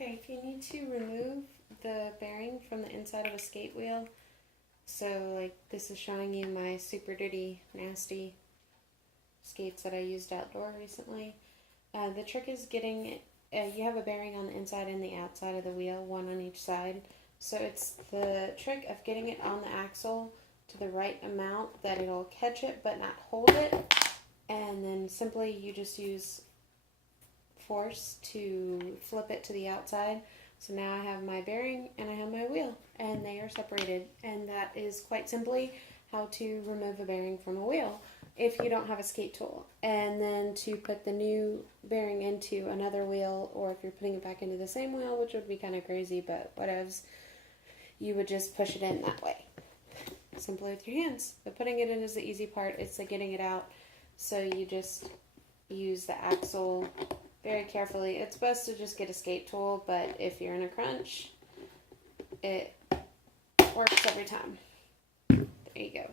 Okay, if you need to remove the bearing from the inside of a skate wheel, so like this is showing you my super duty nasty skates that I used outdoor recently. The trick is getting it, you have a bearing on the inside and the outside of the wheel, one on each side. So it's the trick of getting it on the axle to the right amount that it'll catch it but not hold it. And then simply you just use force to flip it to the outside. So now I have my bearing and I have my wheel and they are separated, and that is quite simply how to remove a bearing from a wheel if you don't have a skate tool. And then to put the new bearing into another wheel, or if you're putting it back into the same wheel, which would be kind of crazy, but whatevs, you would just push it in that way simply with your hands. But putting it in is the easy part, it's the getting it out. So you just use the axle very carefully. It's best to just get a skate tool, but if you're in a crunch, it works every time. There you go.